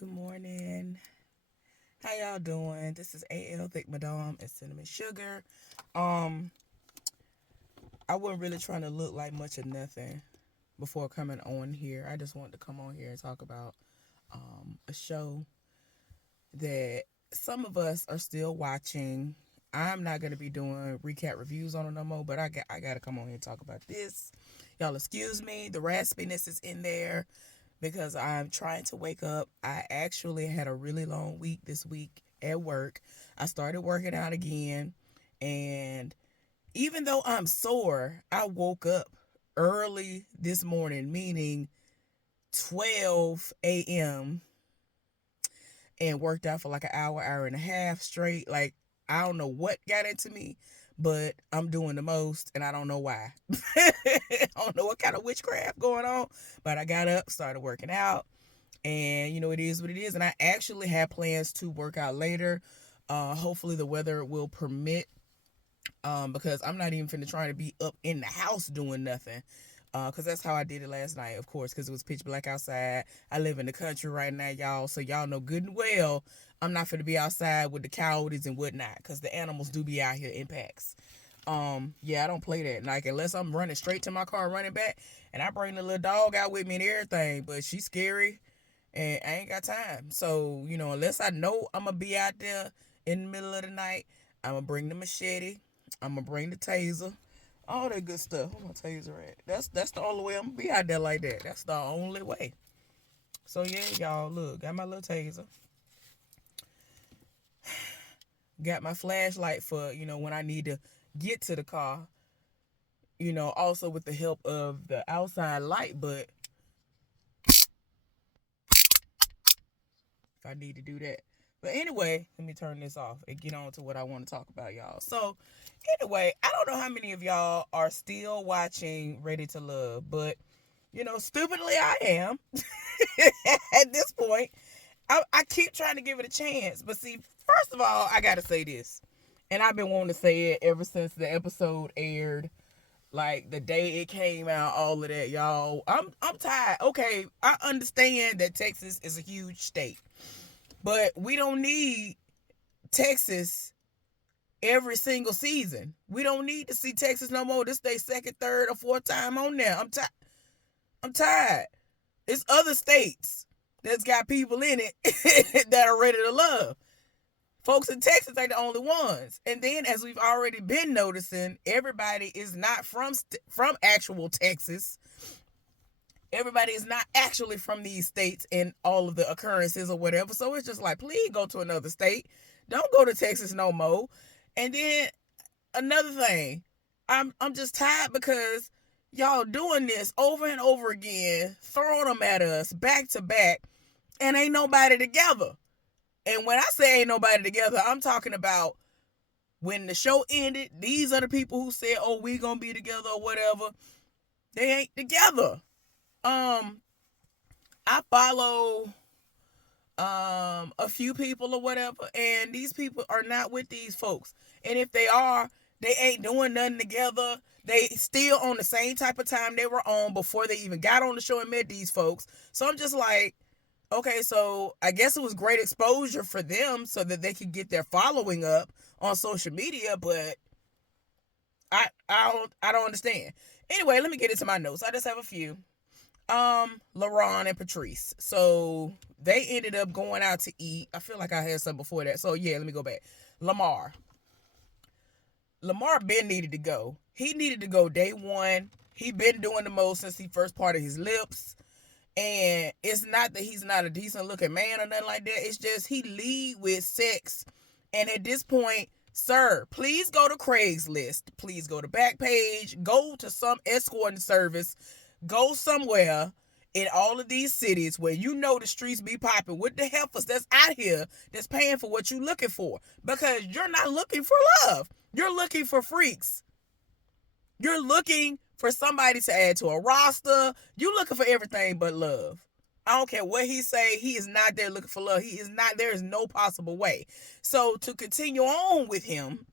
Good morning. How y'all doing? This is AL Thick Madame and Cinnamon Sugar. Um, I wasn't really trying to look like much of nothing before coming on here. I just wanted to come on here and talk about a show that some of us are still watching. I'm not gonna be doing recap reviews on it no more, but I gotta come on here and talk about this. Y'all excuse me, the raspiness is in there because I'm trying to wake up. I actually had a really long week this week at work. I started working out again, and even though I'm sore, I woke up early this morning, meaning 12 a.m., and worked out for like an hour, hour and a half straight. Like, I don't know what got into me, but I'm doing the most, and I don't know why. I don't know what kind of witchcraft going on, but I got up, started working out, and it is what it is. And I actually have plans to work out later. Hopefully the weather will permit, because I'm not even finna try to be up in the house doing nothing. Because that's how I did it last night, of course, because it was pitch black outside. I live in the country right now, y'all, so y'all know good and well I'm not finna be outside with the coyotes and whatnot, because the animals do be out here in packs. Yeah, I don't play that. Like, unless I'm running straight to my car, running back, and I bring the little dog out with me and everything, but she's scary, and I ain't got time. So, unless I know I'm gonna be out there in the middle of the night, I'm gonna bring the machete, I'm gonna bring the taser, all that good stuff. Where my taser at? That's the only way I'm gonna be out there like that. That's the only way. So yeah, y'all, look, got my little taser, got my flashlight for when I need to get to the car. Also with the help of the outside light, but if I need to do that. But anyway, let me turn this off and get on to what I want to talk about, y'all. So, anyway, I don't know how many of y'all are still watching Ready to Love, but stupidly I am. At this point, I keep trying to give it a chance. But see, first of all, I gotta say this, and I've been wanting to say it ever since the episode aired. Like the day it came out, all of that, y'all. I'm tired. Okay, I understand that Texas is a huge state, but we don't need Texas every single season. We don't need to see Texas no more. This day second, third, or fourth time on there. I'm tired. It's other states that's got people in it that are ready to love. Folks in Texas ain't the only ones. And then, as we've already been noticing, everybody is not from actual Texas. Everybody is not actually from these states and all of the occurrences or whatever. So it's just like, please go to another state. Don't go to Texas no more. And then another thing, I'm just tired because y'all doing this over and over again, throwing them at us back to back, and ain't nobody together. And when I say ain't nobody together, I'm talking about when the show ended, these are the people who said, oh, we gonna be together or whatever. They ain't together. I follow a few people or whatever, and these people are not with these folks. And if they are, they ain't doing nothing together. They still on the same type of time they were on before they even got on the show and met these folks. So I'm just like, okay, so I guess it was great exposure for them so that they could get their following up on social media, but I don't understand. Anyway, let me get into my notes. I just have a few. LaRon and Patrice. So they ended up going out to eat. I feel like I had some before that. So yeah, let me go back. Lamar been needed to go. He needed to go day one. He been doing the most since he first parted his lips. And it's not that he's not a decent looking man or nothing like that. It's just he lead with sex. And at this point, sir, please go to Craigslist. Please go to Backpage. Go to some escorting service. Go somewhere in all of these cities where the streets be popping with the heifers that's out here that's paying for what you looking for. Because you're not looking for love. You're looking for freaks. You're looking for somebody to add to a roster. You're looking for everything but love. I don't care what he say. He is not there looking for love. He is not. There is no possible way. So to continue on with him,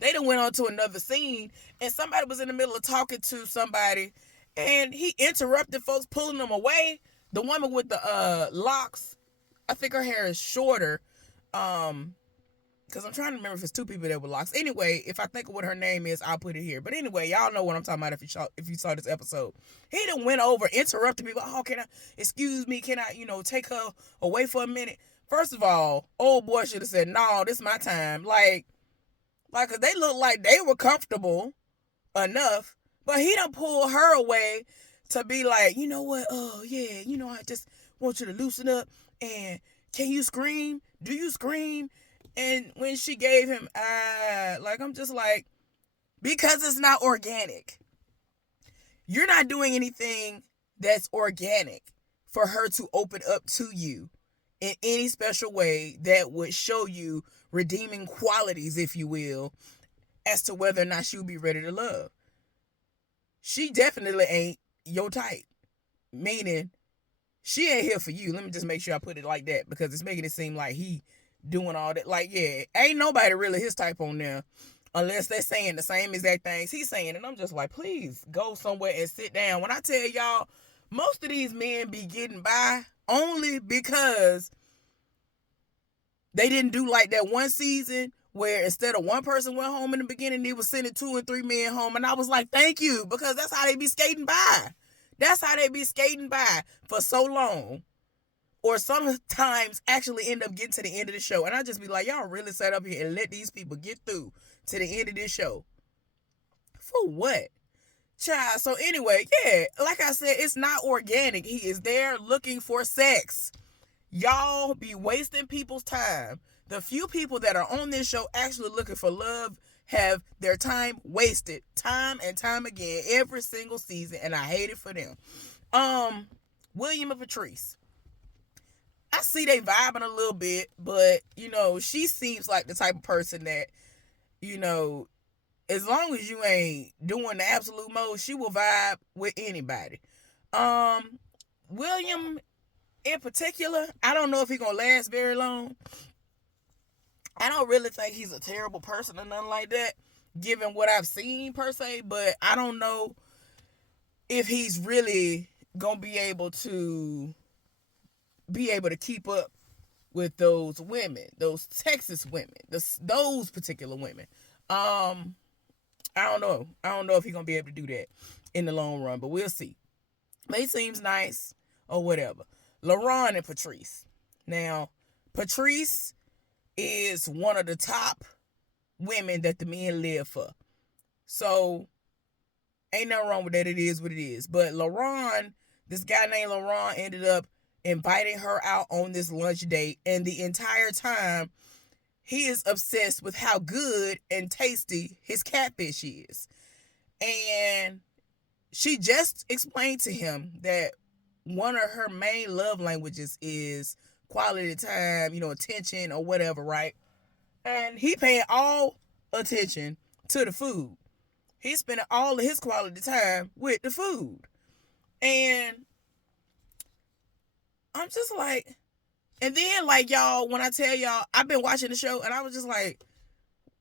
they done went on to another scene, and somebody was in the middle of talking to somebody, and he interrupted folks, pulling them away. The woman with the locks, I think her hair is shorter. Because I'm trying to remember if it's two people that were locks. Anyway, if I think of what her name is, I'll put it here. But anyway, y'all know what I'm talking about if you saw this episode. He done went over, interrupted people. Oh, excuse me, can I, take her away for a minute? First of all, old boy should have said, no, this is my time. Like, cause they looked like they were comfortable enough, but he done pulled her away to be like, you know what? Oh, yeah, I just want you to loosen up. And can you scream? Do you scream? And when she gave him, I'm just like, because it's not organic. You're not doing anything that's organic for her to open up to you in any special way that would show you redeeming qualities, if you will, as to whether or not she'll be ready to love. She definitely ain't your type. Meaning, she ain't here for you. Let me just make sure I put it like that, because it's making it seem like he doing all that. Like, yeah, ain't nobody really his type on there unless they're saying the same exact things he's saying. And I'm just like, please go somewhere and sit down. When I tell y'all, most of these men be getting by only because they didn't do like that one season where instead of one person went home in the beginning, they was sending 2 and 3 men home. And I was like, thank you, because that's how they be skating by. That's how they be skating by for so long. Or sometimes actually end up getting to the end of the show. And I just be like, y'all really sat up here and let these people get through to the end of this show. For what? Child. So anyway, yeah, like I said, it's not organic. He is there looking for sex. Y'all be wasting people's time. The few people that are on this show actually looking for love have their time wasted time and time again every single season. And I hate it for them. William and Patrice. I see they vibing a little bit, but, she seems like the type of person that, as long as you ain't doing the absolute most, she will vibe with anybody. William, in particular, I don't know if he's going to last very long. I don't really think he's a terrible person or nothing like that, given what I've seen, per se, but I don't know if he's really going to be able to keep up with those women, those Texas women, those particular women. I don't know. I don't know if he's going to be able to do that in the long run, but we'll see. But he seems nice or whatever. LaRon and Patrice. Now, Patrice is one of the top women that the men live for. So, ain't nothing wrong with that. It is what it is. But LaRon, this guy named LaRon ended up inviting her out on this lunch date, and the entire time he is obsessed with how good and tasty his catfish is. And she just explained to him that one of her main love languages is quality time, attention or whatever, right? And he paying all attention to the food. He's spending all of his quality time with the food. And I'm just like, and then y'all, when I tell y'all, I've been watching the show and I was just like,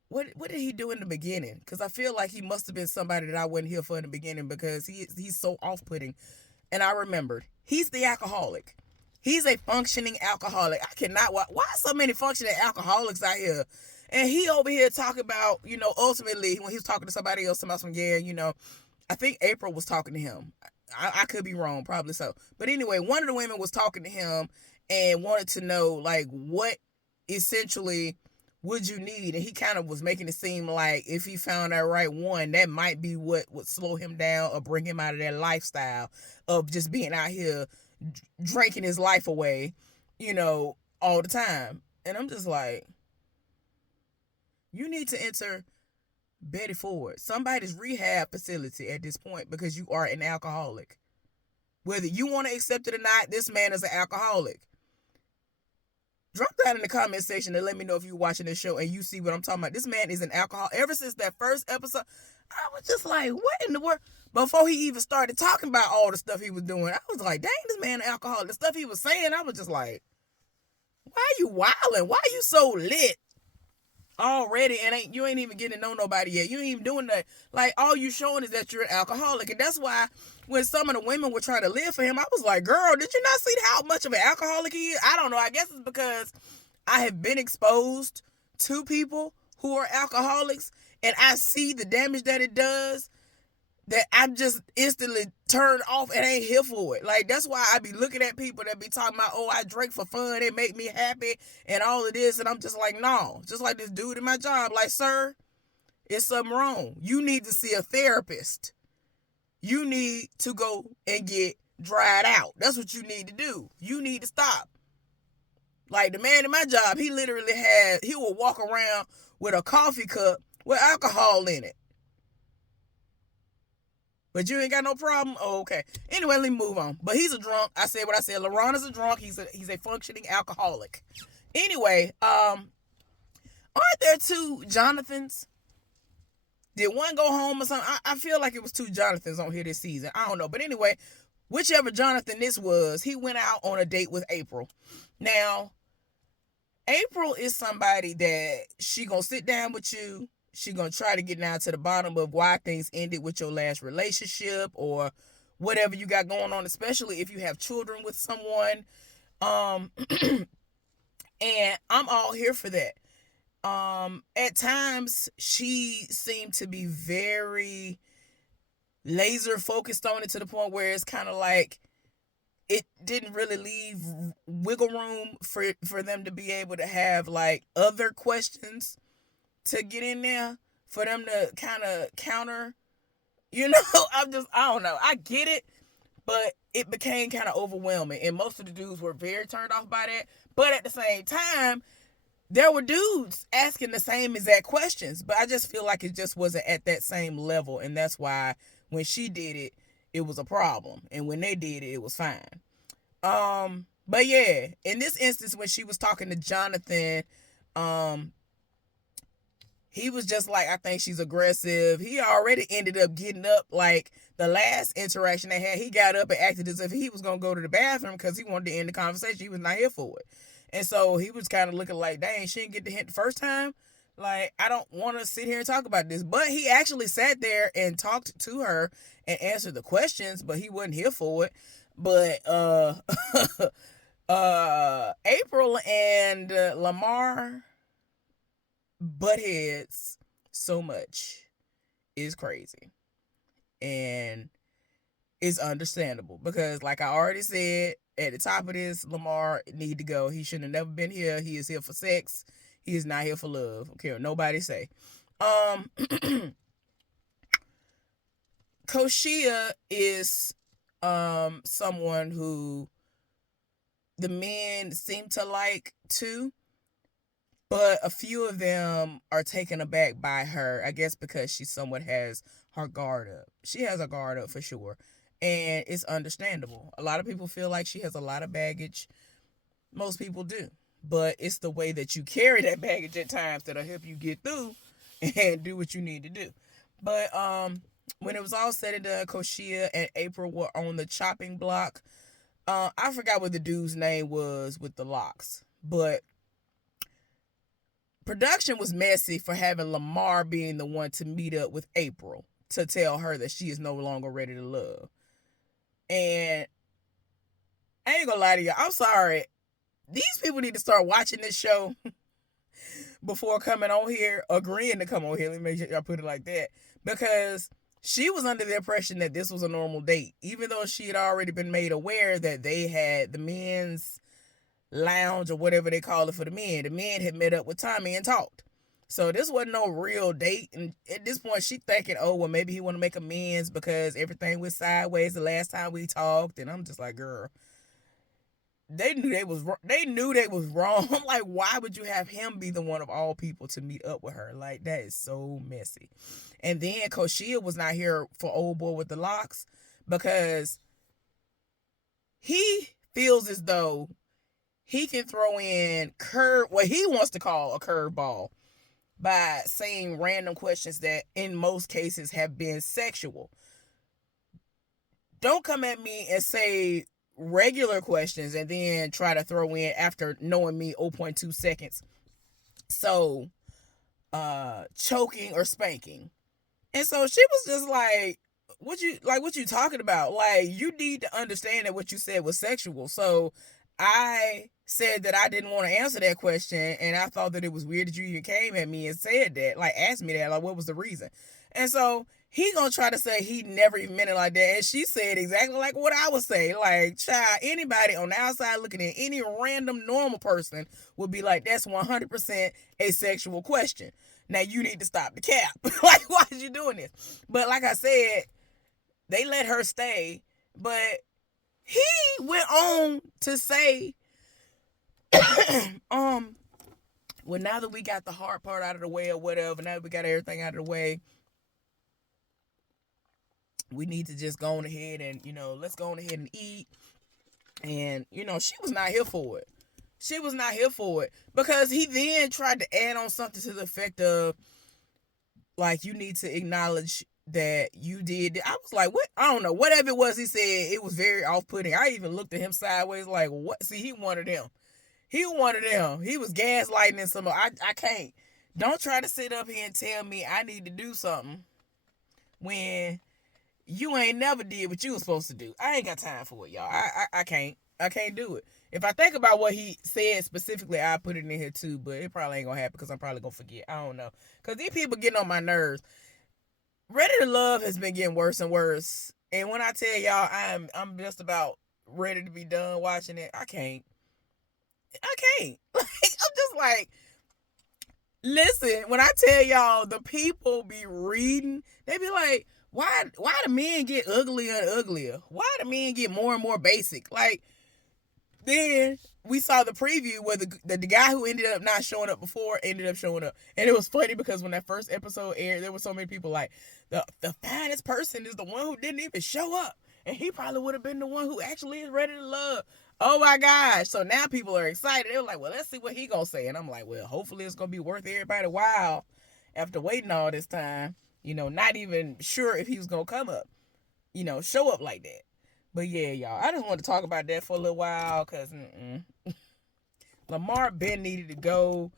what did he do in the beginning? Because I feel like he must have been somebody that I wasn't here for in the beginning, because he's so off-putting. And I remembered, he's the alcoholic. He's a functioning alcoholic. I cannot, why so many functioning alcoholics out here? And he over here talking about, ultimately, when he was talking to somebody else, about some, I think April was talking to him. I could be wrong, probably so. But anyway, one of the women was talking to him and wanted to know, what essentially would you need? And he kind of was making it seem like if he found that right one, that might be what would slow him down or bring him out of that lifestyle of just being out here drinking his life away, all the time. And I'm just like, you need to enter Betty Ford, somebody's rehab facility at this point, because you are an alcoholic. Whether you want to accept it or not, this man is an alcoholic. Drop that in the comment section and let me know if you're watching this show and you see what I'm talking about. This man is an alcoholic. Ever since that first episode, I was just like, what in the world? Before he even started talking about all the stuff he was doing, I was like, dang, this man an alcoholic. The stuff he was saying, I was just like, why are you wilding? Why are you so lit? already, and you ain't even getting to know nobody yet. You ain't even doing that. Like, all you showing is that you're an alcoholic. And that's why when some of the women were trying to live for him, I was like, girl, did you not see how much of an alcoholic he is? I don't know. I guess it's because I have been exposed to people who are alcoholics, and I see the damage that it does, that I'm just instantly turned off and ain't here for it. Like, that's why I be looking at people that be talking about, oh, I drink for fun, it make me happy, and all of this, and I'm just like, no. Just like this dude in my job, like, sir, it's something wrong. You need to see a therapist. You need to go and get dried out. That's what you need to do. You need to stop. Like, the man in my job, he will walk around with a coffee cup with alcohol in it. But you ain't got no problem? Oh, okay. Anyway, let me move on. But he's a drunk. I said what I said. LaRon is a drunk. He's a functioning alcoholic. Anyway, aren't there two Jonathans? Did one go home or something? I feel like it was two Jonathans on here this season. I don't know. But anyway, whichever Jonathan this was, he went out on a date with April. Now, April is somebody that she gonna sit down with you. She gonna try to get down to the bottom of why things ended with your last relationship or whatever you got going on, especially if you have children with someone. And I'm all here for that. At times she seemed to be very laser focused on it to the point where it's kind of like it didn't really leave wiggle room for them to be able to have like other questions to get in there for them to kind of counter, I don't know. I get it, but it became kind of overwhelming. And most of the dudes were very turned off by that. But at the same time, there were dudes asking the same exact questions. But I just feel like it just wasn't at that same level. And that's why when she did it, it was a problem. And when they did it, it was fine. But yeah, in this instance, when she was talking to Jonathan, he was just like, I think she's aggressive. He already ended up getting up. Like, the last interaction they had, he got up and acted as if he was going to go to the bathroom because he wanted to end the conversation. He was not here for it. And so he was kind of looking like, dang, she didn't get the hint the first time. Like, I don't want to sit here and talk about this. But he actually sat there and talked to her and answered the questions, but he wasn't here for it. But April and Lamar butt heads so much is crazy, and it's understandable because, like I already said at the top of this, Lamar need to go. He shouldn't have never been here. He is here for sex. He is not here for love. I don't care what nobody say. Koshia is someone who the men seem to like too. But a few of them are taken aback by her, I guess because she somewhat has her guard up. She has her guard up for sure. And it's understandable. A lot of people feel like she has a lot of baggage. Most people do. But it's the way that you carry that baggage at times that'll help you get through and do what you need to do. But when it was all said and done, Koshia and April were on the chopping block. I forgot what the dude's name was with the locks. But production was messy for having Lamar being the one to meet up with April to tell her that she is no longer ready to love. And I ain't gonna lie to you, I'm sorry. These people need to start watching this show before coming on here, agreeing to come on here. Let me make sure y'all put it like that. Because she was under the impression that this was a normal date, even though she had already been made aware that they had the men's lounge or whatever they call it for the men. The men had met up with Tommy and talked. So this wasn't no real date. And at this point, she thinking, oh, well, maybe he want to make amends because everything went sideways the last time we talked. And I'm just like, girl, they knew they was wrong. I'm like, why would you have him be the one of all people to meet up with her? Like, that is so messy. And then Koshia was not here for old boy with the locks because he feels as though he can throw in what he wants to call a curveball by saying random questions that in most cases have been sexual. Don't come at me and say regular questions and then try to throw in after knowing me 0.2 seconds. So choking or spanking. And so she was just like, what you talking about? Like, you need to understand that what you said was sexual. So I said that I didn't want to answer that question, and I thought that it was weird that you even came at me and said that, like asked me that, like what was the reason. And so he gonna try to say he never even meant it like that, and she said exactly like what I would say. Like, child, anybody on the outside looking at any random normal person would be like, that's 100% a sexual question. Now you need to stop the cap. Like, why is you doing this? But like I said, they let her stay, but he went on to say, well, now that we got the hard part out of the way or whatever, now that we got everything out of the way, we need to just go on ahead and, let's go on ahead and eat. And, she was not here for it. She was not here for it, because he then tried to add on something to the effect of, like, you need to acknowledge that you did. I was like, what? I don't know. Whatever it was he said, it was very off-putting. I even looked at him sideways like, what? See, he wanted them. He wanted them. He was gaslighting some. I can't. Don't try to sit up here and tell me I need to do something when you ain't never did what you was supposed to do. I ain't got time for it, y'all. I can't. I can't do it. If I think about what he said specifically, I put it in here too, but it probably ain't gonna happen because I'm probably gonna forget. I don't know. Because these people getting on my nerves. Ready to Love has been getting worse and worse. And when I tell y'all I'm just about ready to be done watching it, I can't. Like, I'm just like, listen, when I tell y'all the people be reading, they be like, why do men get uglier and uglier? Why do men get more and more basic? Like, then we saw the preview where the guy who ended up not showing up before ended up showing up. And it was funny because when that first episode aired, there were so many people like, the finest person is the one who didn't even show up. And he probably would have been the one who actually is ready to love. Oh my gosh. So now people are excited. They're like, well, let's see what he gonna say. And I'm like, well, hopefully it's gonna be worth everybody a while after waiting all this time. Not even sure if he was gonna come up, show up like that. But yeah, y'all, I just want to talk about that for a little while because Lamar Ben needed to go.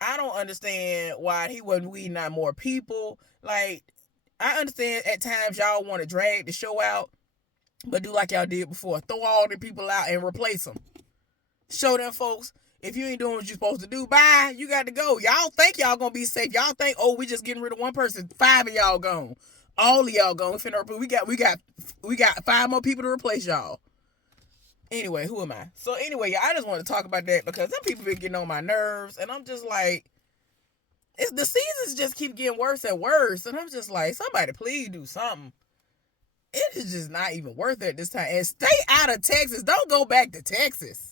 I don't understand why he wasn't weeding out more people. Like, I understand at times y'all want to drag the show out, but do like y'all did before. Throw all the people out and replace them. Show them folks, if you ain't doing what you're supposed to do, bye, you got to go. Y'all think y'all going to be safe. Y'all think, oh, we just getting rid of one person. 5 of y'all gone. All of y'all gone. We got 5 more people to replace y'all. Anyway, who am I? So anyway, I just want to talk about that because some people been getting on my nerves, and I'm just like, the seasons just keep getting worse and worse, and I'm just like, somebody please do something. It is just not even worth it this time. And stay out of Texas. Don't go back to Texas.